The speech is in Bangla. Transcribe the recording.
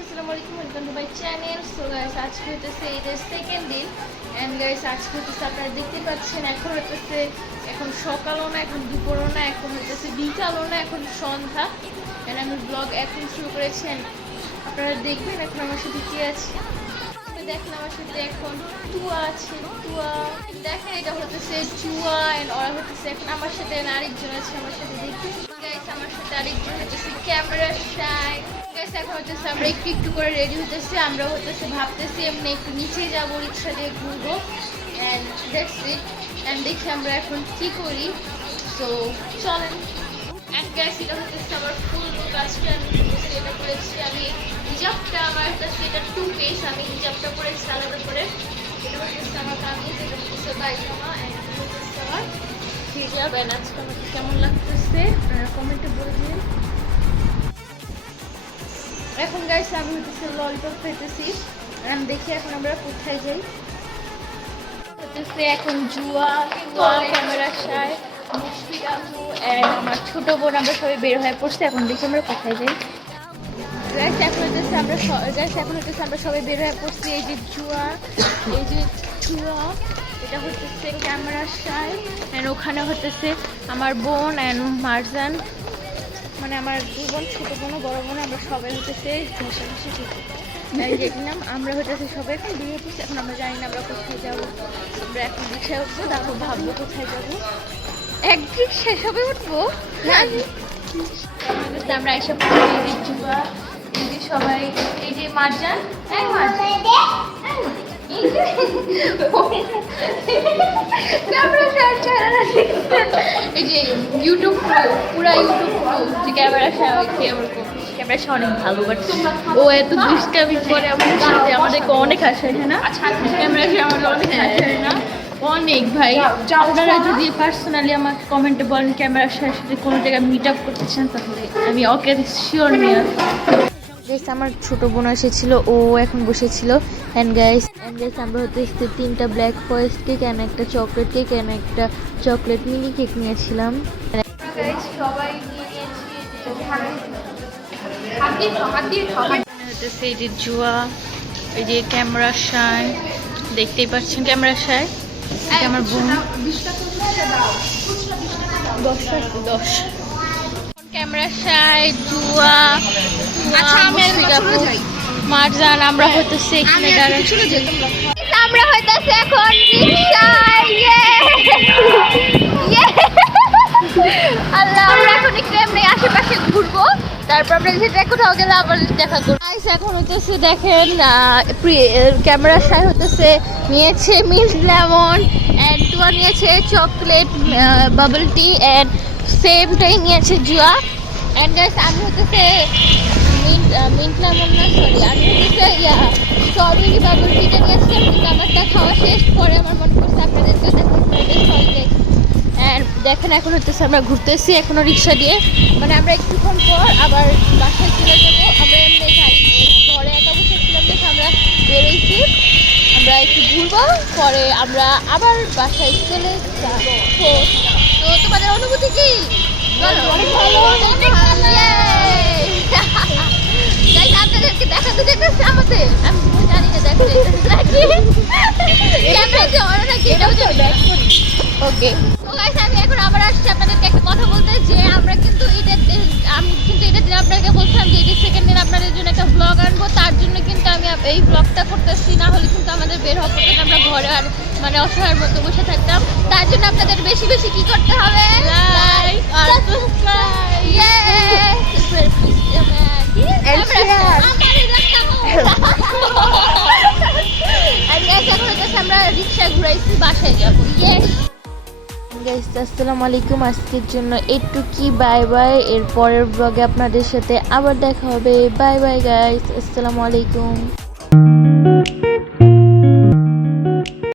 আসসালামু আলাইকুম, welcome to my channel. So guys, আজকে হইতেছে ঈদের সেকেন্ড দিন অ্যান্ড গাইস আজকে হইতেছে আপনারা দেখতে পাচ্ছেন এখন হইতেছে এখন সকালও না, এখন দুপুরও না, এখন হইতেছে বিকালও না, এখন সন্ধ্যা। অ্যান্ড আমি ব্লগ এখন শুরু করেছি। আপনারা দেখবেন এখন আমার সাথে কি আছে। দেখেন আমার সাথে এখন টুয়া আছে, টুয়া দেখেন এটা হতেছে চুয়া অ্যান্ড ওরা হতেছে এখন আমার সাথে আরেকজন আছে আমার সাথে দেখবেন গাইস, আমার সাথে আরেকজন হতেছে ক্যামেরা শাই গাইস। এখন হতেছে আমরা একটু একটু করে রেডি হতেছি, আমরা হতেছে ভাবতেছি এমনি একটু নিচে যাবো, রিক্সা দিয়ে ঘুরবো অ্যান্ড দ্যাটস ইট। অ্যান্ড দেখি আমরা এখন কি করি। সো চলেন। অ্যান্ড গাইস এটা হতেছে আমার ফুল লুক। আজকে আমি এটা করেছি, আমি হিজাবটা আমার একটা সেটা 2 পিস, আমি হিজাবটা পরেছি আলাদা করে। এটা হচ্ছে আমার কামিজ, এটা হচ্ছে পায়জামা অ্যান্ড এটা হচ্ছে আমার হিজাব। অ্যান্ড আজকে আমাকে কেমন লাগতেছে আপনারা কমেন্টে বলে দিন। এখন গাইস আমি হচ্ছে ললিপপ খেতেছি অ্যান্ড দেখি এখন আমরা কোথায় যাই। হচ্ছে এখন জুয়া, ক্যামেরা শাই, মুশফিক আপু অ্যান্ড আমার ছোট বোন আমরা সবাই বের হয়ে পড়ছি। এখন দেখি আমরা কোথায় যাই। এখন হচ্ছে আমরা সবাই বের হয়ে পড়ছি। এই যে জুয়া, এই যে জুয়া, এটা হচ্ছে ক্যামেরা শাই অ্যান্ড ওখানে হতেছে আমার বোন অ্যান্ড মারজান, মানে আমার 2 বোন, ছোট বোনও বড় বোন, আমরা সবাই হতেছে ঘেঁষাঘেঁষি দেখলাম। আমরা হতেছে সবাই এখন বেরিয়ে পড়ছি। এখন আমরা জানি না আমরা কোথায় যাবো। আমরা এখন রিক্সায় উঠবো, তারপর ভাববো কোথায় যাবো। একদিন শেষ হবে উঠবো আমরা এসে সবাই। এই যে মারজান, এই যে ইউটিউব পুরা ইউটিউব যে ক্যামেরা ক্যামেরা অনেক ভালো, বাট ও এত দুষ্টামি করে আমাদের সাথে, আমাদেরকে অনেক হাসায় না ক্যামেরা আমাদের অনেক হাসায় না অনেক। ভাই আপনারা যদি পার্সোনালি আমাকে কমেন্টে বলেন ক্যামেরার সাথে কোনো জায়গায় মিট আপ করতে চান, তাহলে আমি ওকে শিওর নিয়ে গাইস। আমার ছোট বোন এসেছিল, ও এখন বসেছিল। অ্যান্ড গাইস আমরা হতে 3টা ব্ল্যাক ফরেস্ট কেক অ্যান্ড একটা চকলেট কেক অ্যান্ড একটা চকলেট মিনি কেক নিয়েছিলাম। সবাই এই যে জুয়া, এই যে ক্যামেরা শাই, দেখতেই পাচ্ছেন ক্যামেরা শাই, আমার বোন 10 ক্যামেরা শাই, জুয়া, মারজান, আমরা হইতেছে এখানে আমরা হইতেছে এখন আল্লাহ, আমরা এখন একটু এমনি আশেপাশে ঘুরবো, তারপর আমরা যেটা কোথাও গেলে আবার দেখা করবো। এখন হইতেছে দেখেন ক্যামেরা শাই হইতেছে নিয়েছে মিল্ক লেমন অ্যান্ড টুয়া নিয়েছে চকলেট বাবল টি অ্যান্ড সেমটাই নিয়েছে জুয়া। অ্যান্ড গাইস আমি হতেছে মিন্ট লেমন না, সরি, আমি হতেছে স্ট্রবেরি বাবল টিটা নিয়েছিলাম, কিন্তু আমারটা খাওয়া শেষ পরে আমার মনে করছে আপনাদেরকে দেখুন। অ্যান্ড দেখেন এখন হতেছে আমরা ঘুরতেছি এখনো রিক্সা দিয়ে, মানে আমরা একটুক্ষণ পর আবার বাসায় চলে যাবো। আমরা এমনি ঘরে একা বসেছিলাম দেখে আমরা বেরোইছি, আমরা একটু ঘুরবো, পরে আমরা আবার বাসায় চলে যাবো। তো তোমাদের অনুভূতি কি? আপনাদেরকে দেখাতে দেখতেছে আমাদের, আমি জানি না দেখতে ওকে। তো গাইস আমি এখন আবার আসছি আপনাদেরকে একটা কথা বলতে, যে আমরা কিন্তু আমি কিন্তু ঈদের দিন আপনাকে বলছিলাম যে ঈদের সেকেন্ড দিন আপনাদের জন্য একটা ব্লগ আনবো, তার জন্য কিন্তু আমি এই ব্লগটা করতেছি, না হলে কিন্তু আমাদের বের হওয়া পড়তো না, আমরা ঘরে আর মানে অসহায়ের মতো বসে থাকতাম। তার জন্য আপনাদের বেশি বেশি কি করতে হবে, লাইক আর আমরা রিক্সা ঘুরাইছি, বাসায় যাবো। গাইস আসসালামু আলাইকুম, আজকের জন্য একটু বাই বাই। এর পরের ব্লগে আপনাদের সাথে আবার দেখা হবে। বাই বাই গাইস, আসসালামু আলাইকুম।